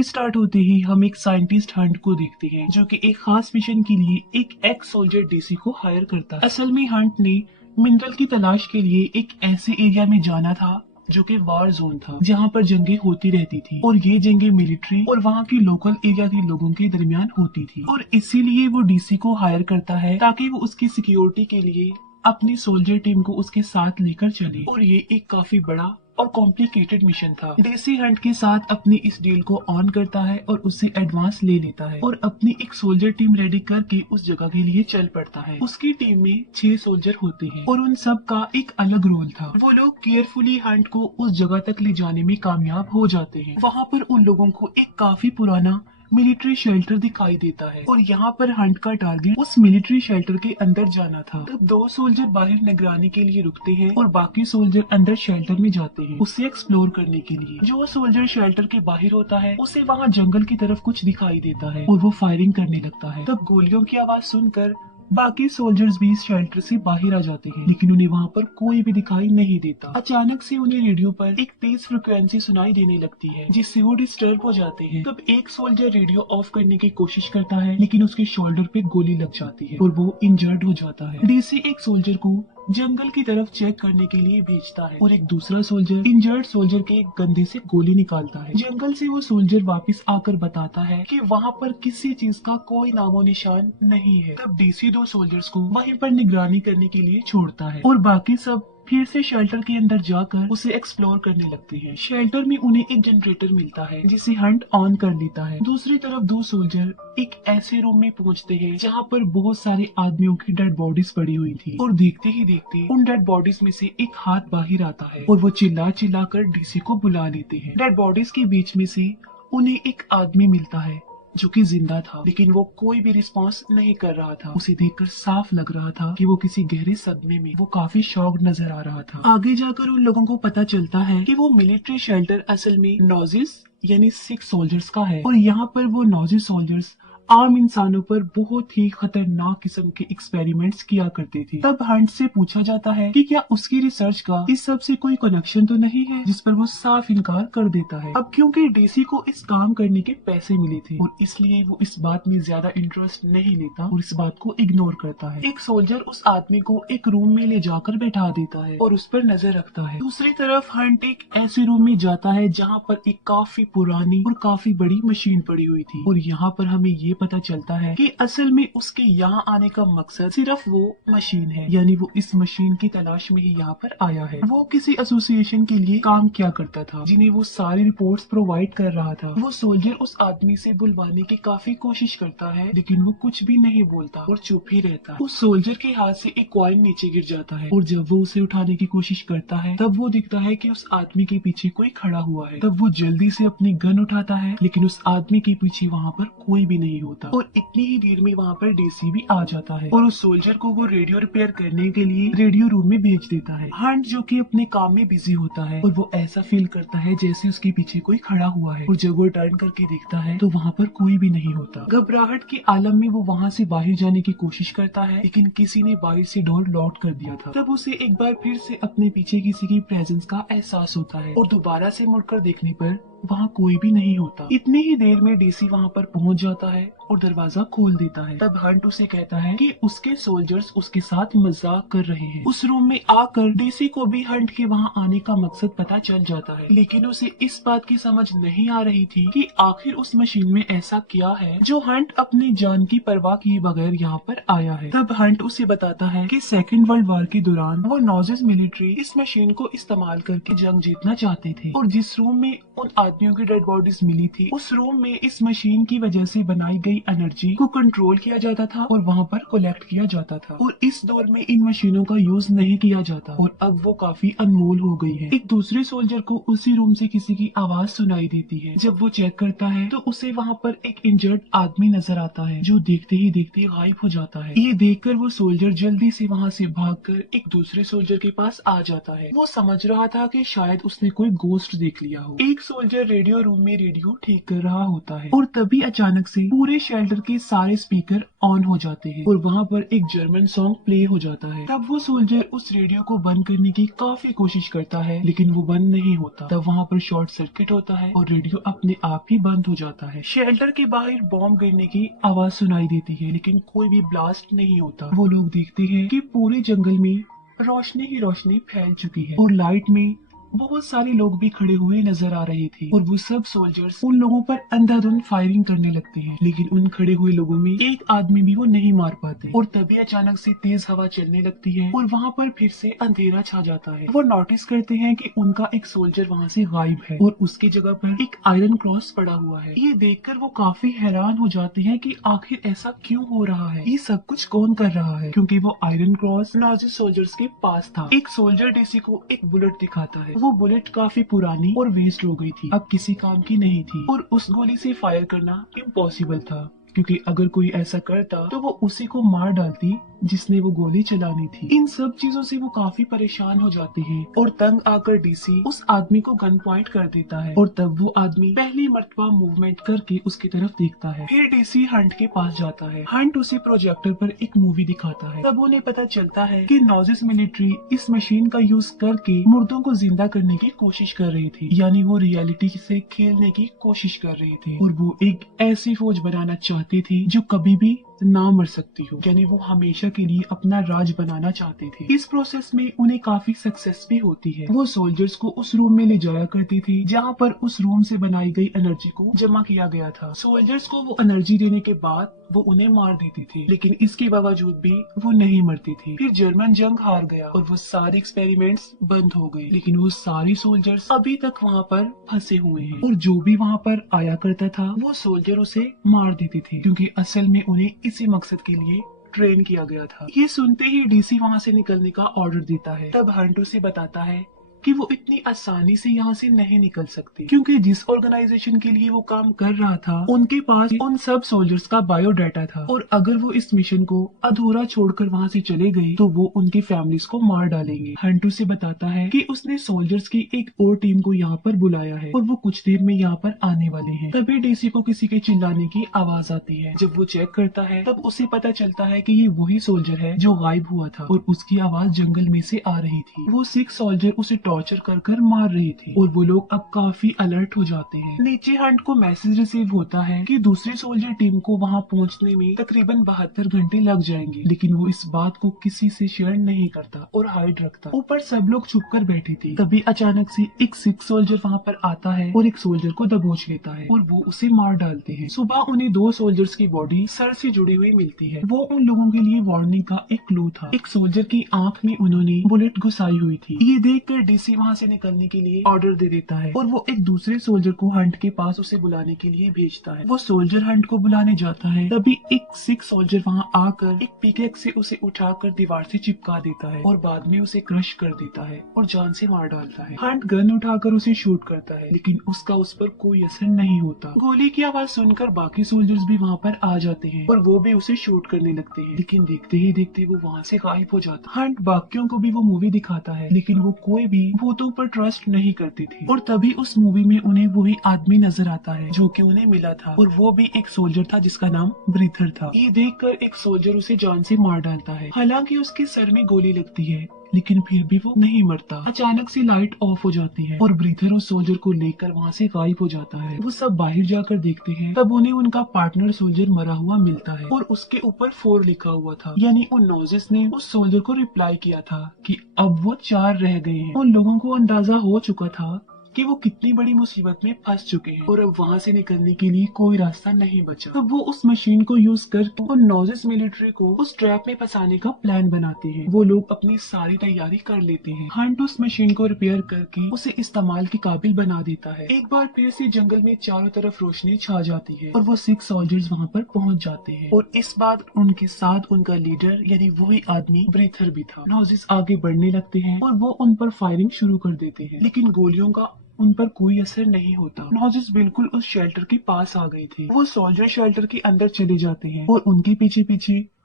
Dialogue start होते ही हम एक साइंटिस्ट हंट को देखते हैं जो कि एक खास मिशन के लिए एक एक्स सोल्जर डीसी को हायर करता है। असल में हंट ने मिनरल की तलाश के लिए एक ऐसे एरिया में जाना था जो कि वार जोन था, जहाँ पर जंगें होती रहती थी और ये जंगें मिलिट्री और वहाँ की लोकल एरिया के लोगों के दरमियान होती थी और इसीलिए वो डीसी को हायर करता है ताकि वो उसकी सिक्योरिटी के लिए अपनी सोल्जर टीम को उसके साथ लेकर चले। और ये एक काफी बड़ा और कॉम्प्लिकेटेड मिशन था। डीसी हंट के साथ अपनी इस डील को ऑन करता है और उससे एडवांस ले लेता है और अपनी एक सोल्जर टीम रेडी करके उस जगह के लिए चल पड़ता है। उसकी टीम में 6 सोल्जर होते हैं और उन सब का एक अलग रोल था। वो लोग केयरफुली हंट को उस जगह तक ले जाने में कामयाब हो जाते हैं। वहाँ पर उन लोगों को एक काफी पुराना मिलिट्री शेल्टर दिखाई देता है और यहाँ पर हंट का टारगेट उस मिलिट्री शेल्टर के अंदर जाना था। तब 2 सोल्जर बाहर निगरानी के लिए रुकते हैं और बाकी सोल्जर अंदर शेल्टर में जाते हैं उसे एक्सप्लोर करने के लिए। जो सोल्जर शेल्टर के बाहर होता है उसे वहाँ जंगल की तरफ कुछ दिखाई देता है और वो फायरिंग करने लगता है। तब गोलियों की आवाज सुनकर बाकी सोल्जर्स भी शेल्टर से बाहर आ जाते हैं, लेकिन उन्हें वहाँ पर कोई भी दिखाई नहीं देता। अचानक से उन्हें रेडियो पर एक तेज फ्रिक्वेंसी सुनाई देने लगती है जिससे वो डिस्टर्ब हो जाते हैं। तब एक सोल्जर रेडियो ऑफ करने की कोशिश करता है लेकिन उसके शोल्डर पे गोली लग जाती है और वो इंजर्ड हो जाता है। डीसी एक सोल्जर को जंगल की तरफ चेक करने के लिए भेजता है और एक दूसरा सोल्जर इंजर्ड सोल्जर के गंदे से गोली निकालता है। जंगल से वो सोल्जर वापस आकर बताता है कि वहाँ पर किसी चीज का कोई नामो निशान नहीं है। तब डीसी 2 सोल्जर्स को वहीं पर निगरानी करने के लिए छोड़ता है और बाकी सब फिर से शेल्टर के अंदर जाकर उसे एक्सप्लोर करने लगते हैं। शेल्टर में उन्हें एक जनरेटर मिलता है जिसे हंट ऑन कर लेता है। दूसरी तरफ 2 सोल्जर एक ऐसे रूम में पहुंचते हैं जहां पर बहुत सारे आदमियों की डेड बॉडीज पड़ी हुई थी और देखते ही देखते उन डेड बॉडीज में से एक हाथ बाहर आता है और वो चिल्ला चिल्ला कर डीसी को बुला लेते हैं। डेड बॉडीज के बीच में से उन्हें एक आदमी मिलता है जो कि जिंदा था, लेकिन वो कोई भी रिस्पांस नहीं कर रहा था। उसे देखकर साफ लग रहा था कि वो किसी गहरे सदमे में, वो काफी शॉक्ड नजर आ रहा था। आगे जाकर उन लोगों को पता चलता है कि वो मिलिट्री शेल्टर असल में नॉजिस यानी 6 सोल्जर्स का है और यहाँ पर वो नॉजिस सोल्जर्स आम इंसानों पर बहुत ही खतरनाक किस्म के एक्सपेरिमेंट्स किया करते थे। तब हंट से पूछा जाता है कि क्या उसकी रिसर्च का इस सब से कोई कनेक्शन तो नहीं है, जिस पर वो साफ इनकार कर देता है। अब क्योंकि डीसी को इस काम करने के पैसे मिले थे और इसलिए वो इस बात में ज्यादा इंटरेस्ट नहीं लेता और इस बात को इग्नोर करता है। एक सोल्जर उस आदमी को एक रूम में ले जाकर बैठा देता है और उस पर नजर रखता है। दूसरी तरफ हंट एक ऐसे रूम में जाता है जहाँ पर एक काफी पुरानी और काफी बड़ी मशीन पड़ी हुई थी और यहाँ पर हमें ये पता चलता है कि असल में उसके यहाँ आने का मकसद सिर्फ वो मशीन है, यानी वो इस मशीन की तलाश में ही यहाँ पर आया है। वो किसी एसोसिएशन के लिए काम किया करता था जिन्हें वो सारी रिपोर्ट्स प्रोवाइड कर रहा था। वो सोल्जर उस आदमी से बुलवाने की काफी कोशिश करता है लेकिन वो कुछ भी नहीं बोलता और चुप ही रहता है। उस सोल्जर के हाथ से एक कॉइन नीचे गिर जाता है और जब वो उसे उठाने की कोशिश करता है तब वो दिखता है कि उस आदमी के पीछे कोई खड़ा हुआ है। तब वो जल्दी से अपनी गन उठाता है लेकिन उस आदमी के पीछे वहाँ पर कोई भी नहीं होता और इतनी ही देर में वहाँ पर डीसी भी आ जाता है और उस सोल्जर को वो रेडियो रिपेयर करने के लिए रेडियो रूम में भेज देता है। हंट जो कि अपने काम में बिजी होता है और वो ऐसा फील करता है जैसे उसके पीछे कोई खड़ा हुआ है और जब वो टर्न करके देखता है तो वहाँ पर कोई भी नहीं होता। घबराहट के आलम में वो वहाँ से बाहर जाने की कोशिश करता है लेकिन किसी ने बाहर से डोर लॉक कर दिया था। तब उसे एक बार फिर से अपने पीछे किसी की प्रेजेंस का एहसास होता है और दोबारा से मुड़कर देखने पर वहाँ कोई भी नहीं होता। इतनी ही देर में डीसी वहाँ पर पहुँच जाता है और दरवाजा खोल देता है। तब हंट उसे कहता है कि उसके सोल्जर्स उसके साथ मजाक कर रहे हैं। उस रूम में आकर डीसी को भी हंट के वहाँ आने का मकसद पता चल जाता है लेकिन उसे इस बात की समझ नहीं आ रही थी कि आखिर उस मशीन में ऐसा क्या है जो हंट अपनी जान की परवाह किए बगैर यहाँ पर आया है। तब हंट उसे बताता है कि सेकेंड वर्ल्ड वॉर के दौरान वो नॉजिस मिलिट्री इस मशीन को इस्तेमाल करके जंग जीतना चाहते थे और जिस रूम में उन आदमियों की डेड बॉडीज मिली थी उस रूम में इस मशीन की वजह से बनाई गई एनर्जी को कंट्रोल किया जाता था और वहाँ पर कलेक्ट किया जाता था और इस दौर में इन मशीनों का यूज नहीं किया जाता और अब वो काफी अनमोल हो गई है। एक दूसरे सोल्जर को उसी रूम से किसी की आवाज सुनाई देती है। जब वो चेक करता है तो उसे वहाँ पर एक इंजर्ड आदमी नजर आता है जो देखते ही देखते गायब हो जाता है। ये देखकर वो सोल्जर जल्दी से वहाँ से भागकर एक दूसरे सोल्जर के पास आ जाता है। वो समझ रहा था कि शायद उसने कोई गोस्ट देख लिया हो। एक सोल्जर रेडियो रूम में रेडियो ठीक कर रहा होता है और तभी अचानक से पूरे शेल्टर के सारे स्पीकर ऑन हो जाते हैं और वहाँ पर एक जर्मन सॉन्ग प्ले हो जाता है। तब वो सोल्जर उस रेडियो को बंद करने की काफी कोशिश करता है, लेकिन वो बंद नहीं होता। तब वहाँ पर शॉर्ट सर्किट होता है और रेडियो अपने आप ही बंद हो जाता है। शेल्टर के बाहर बॉम्ब गिरने की आवाज सुनाई देती है, लेकिन कोई भी ब्लास्ट नहीं होता। वो लोग देखते हैं कि पूरे जंगल में रोशनी ही रोशनी फैल चुकी है और लाइट में बहुत सारे लोग भी खड़े हुए नजर आ रहे थे और वो सब सोल्जर्स उन लोगों पर अंधाधुंध फायरिंग करने लगते हैं, लेकिन उन खड़े हुए लोगों में एक आदमी भी वो नहीं मार पाते। और तभी अचानक से तेज हवा चलने लगती है और वहाँ पर फिर से अंधेरा छा जाता है। वो नोटिस करते हैं कि उनका एक सोल्जर वहाँ से गायब है और उसकी जगह पर एक आयरन क्रॉस पड़ा हुआ है। ये देखकर वो काफी हैरान हो जाते हैं कि आखिर ऐसा क्यों हो रहा है, ये सब कुछ कौन कर रहा है, क्योंकि वो आयरन क्रॉस नाजी सोल्जर्स के पास था। एक सोल्जर डेसी को एक बुलेट दिखाता है। वो बुलेट काफी पुरानी और वेस्ट हो गई थी, अब किसी काम की नहीं थी और उस गोली से फायर करना इम्पॉसिबल था, क्योंकि अगर कोई ऐसा करता तो वो उसी को मार डालती जिसने वो गोली चलानी थी। इन सब चीजों से वो काफी परेशान हो जाते हैं और तंग आकर डीसी उस आदमी को गन पॉइंट कर देता है और तब वो आदमी पहली मर्तबा मूवमेंट करके उसकी तरफ देखता है। फिर डीसी हंट के पास जाता है। हंट उसे प्रोजेक्टर पर एक मूवी दिखाता है। तब उन्हें पता चलता है कि नॉजिस मिलिट्री इस मशीन का यूज करके मुर्दों को जिंदा करने की कोशिश कर रही थी, यानी वो रियलिटी से खेलने की कोशिश कर रहे थे और वो एक ऐसी फौज बनाना चाहते थे जो कभी भी ना मर सकती हो, यानी वो हमेशा के लिए अपना राज बनाना चाहते थे। इस प्रोसेस में उन्हें काफी सक्सेस भी होती है। वो सोल्जर्स को उस रूम में ले जाया करते थे जहाँ पर उस रूम से बनाई गई एनर्जी को जमा किया गया था। सोल्जर्स को वो एनर्जी देने के बाद वो उन्हें मार देते थे, लेकिन इसके बावजूद भी वो नहीं मरते थे। फिर जर्मन जंग हार गया और वो सारे एक्सपेरिमेंट्स बंद हो गए, लेकिन वो सारे सोल्जर्स अभी तक वहाँ पर फंसे हुए हैं और जो भी वहाँ पर आया करता था वो सोल्जर उसे मार देते थे, क्योंकि असल में उन्हें इसी मकसद के लिए ट्रेन किया गया था। ये सुनते ही डीसी वहाँ से निकलने का ऑर्डर देता है। तब हंट उसे बताता है कि वो इतनी आसानी से यहाँ से नहीं निकल सकते, क्योंकि जिस ऑर्गेनाइजेशन के लिए वो काम कर रहा था उनके पास उन सब सोल्जर्स का बायोडाटा था और अगर वो इस मिशन को अधूरा छोड़कर वहाँ से चले गए तो वो उनकी फैमिलीज को मार डालेंगे। हंटू से बताता है कि उसने सोल्जर्स की एक और टीम को यहाँ पर बुलाया है और वो कुछ देर में यहाँ पर आने वाले हैं। तभी डीसी को किसी के चिल्लाने की आवाज आती है। जब वो चेक करता है तब उसे पता चलता है कि ये वही सोल्जर है जो गायब हुआ था और उसकी आवाज जंगल में से आ रही थी। वो 6 सोल्जर उसे टॉर्चर कर मार रहे थे और वो लोग अब काफी अलर्ट हो जाते हैं। नीचे हंट को मैसेज रिसीव होता है कि दूसरी सोल्जर टीम को वहां पहुंचने में तकरीबन 72 घंटे लग जाएंगे, लेकिन वो इस बात को किसी से शेयर नहीं करता और हाइड रखता। ऊपर सब लोग छुप कर बैठे थे। तभी अचानक से एक 6 सोल्जर वहां पर आता है और एक सोल्जर को दबोच लेता है और वो उसे मार डालते हैं। सुबह उन्हें 2 सोल्जर्स की बॉडी सर से जुड़ी हुई मिलती है। वो उन लोगों के लिए वार्निंग का एक क्लू था। एक सोल्जर की आंख में उन्होंने बुलेट घुसाई हुई थी। ये देखकर डीसी वहाँ से निकलने के लिए ऑर्डर दे देता है और वो एक दूसरे सोल्जर को हंट के पास उसे बुलाने के लिए भेजता है। वो सोल्जर हंट को बुलाने जाता है, तभी एक 6 सोल्जर वहाँ आकर एक पिकेक से उसे उठाकर दीवार से चिपका देता है और बाद में उसे क्रश कर देता है और जान से मार डालता है। हंट गन उठाकर उसे शूट करता है, लेकिन उसका उस पर कोई असर नहीं होता। गोली की आवाज सुनकर बाकी सोल्जर्स भी वहाँ पर आ जाते हैं और वो भी उसे शूट करने लगते हैं, लेकिन देखते ही देखते वो वहाँ से गायब हो जाता है। हंट बाकियों को भी वो मूवी दिखाता है, लेकिन वो कोई भी भूतों पर ट्रस्ट नहीं करते थे और तभी उस मूवी में उन्हें वही आदमी नजर आता है जो कि उन्हें मिला था और वो भी एक सोल्जर था जिसका नाम ब्रीथर था। ये देखकर एक सोल्जर उसे जान से मार डालता है। हालांकि उसके सर में गोली लगती है, लेकिन फिर भी वो नहीं मरता। अचानक से लाइट ऑफ हो जाती है और ब्रीथर उस सोल्जर को लेकर वहाँ से गायब हो जाता है। वो सब बाहर जाकर देखते हैं, तब उन्हें उनका पार्टनर सोल्जर मरा हुआ मिलता है और उसके ऊपर 4 लिखा हुआ था, यानी उन नोजिस ने उस सोल्जर को रिप्लाई किया था कि अब वो 4 रह गए हैं। उन लोगों को अंदाजा हो चुका था कि वो कितनी बड़ी मुसीबत में फंस चुके हैं और अब वहाँ से निकलने के लिए कोई रास्ता नहीं बचा। तब वो उस मशीन को यूज करके उन नोजिस मिलिट्री को उस ट्रैप में फंसाने का प्लान बनाते हैं। वो लोग अपनी सारी तैयारी कर लेते हैं। हंट उस मशीन को रिपेयर करके उसे इस्तेमाल के काबिल बना देता है। एक बार फिर से जंगल में चारों तरफ रोशनी छा जाती है और वो 6 सोल्जर्स वहाँ पर पहुँच जाते हैं और इस बार उनके साथ उनका लीडर यानी वही आदमी ब्रीथर भी था। नोजिस आगे बढ़ने लगते हैं और वो उन पर फायरिंग शुरू कर देते हैं, लेकिन गोलियों का उन पर कोई असर नहीं होता। नोजिस बिल्कुल उस शेल्टर के पास आ गई थी। वो सोल्जर शेल्टर के अंदर चले जाते हैं और उनके पीछे पीछे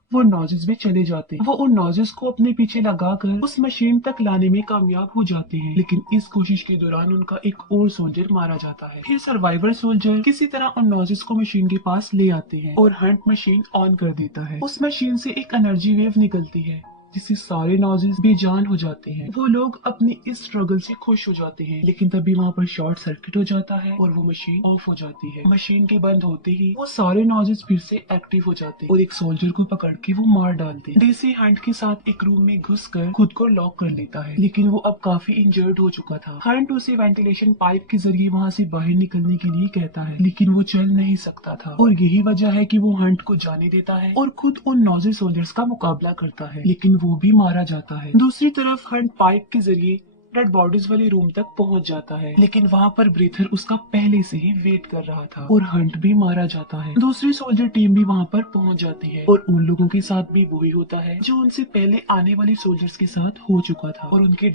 वो नॉजेस में चले जाते हैं। वो उन नॉजेस को अपने पीछे लगाकर उस मशीन तक लाने में कामयाब हो जाते हैं, लेकिन इस कोशिश के दौरान उनका एक और सोल्जर मारा जाता है। फिर सर्वाइवर सोल्जर किसी तरह उन नॉजेस को मशीन के पास ले आते हैं और हंट मशीन ऑन कर देता है। उस मशीन से एक एनर्जी वेव निकलती है जिससे सारे नॉजेस बेजान हो जाते हैं। वो लोग अपने इस स्ट्रगल से खुश हो जाते हैं, लेकिन तभी वहाँ पर शॉर्ट सर्किट हो जाता है और वो मशीन ऑफ हो जाती है। मशीन के बंद होते ही वो सारे नॉजेस फिर से एक्टिव हो जाते हैं और एक सोल्जर को पकड़ के वो मार डालते हैं। डीसी हंट के साथ एक रूम में घुसकर खुद को लॉक कर लेता है, लेकिन वो अब काफी इंजर्ड हो चुका था। हंट उसे वेंटिलेशन पाइप के जरिए वहाँ से बाहर निकलने के लिए कहता है, लेकिन वो चल नहीं सकता था और यही वजह है कि वो हंट को जाने देता है और खुद उन नॉजी सोल्जर्स का मुकाबला करता है, लेकिन वो भी मारा जाता है। दूसरी तरफ हंट पाइप के जरिए डेड बॉडीज वाली रूम तक पहुंच जाता है, लेकिन वहाँ पर ब्रीथर उसका पहले से ही वेट कर रहा था और हंट भी मारा जाता है। दूसरी सोल्जर टीम भी वहाँ पर पहुंच जाती है और उन लोगों के साथ भी वही होता है जो उनसे पहले आने वाली सोल्जर्स के साथ हो चुका था और उनके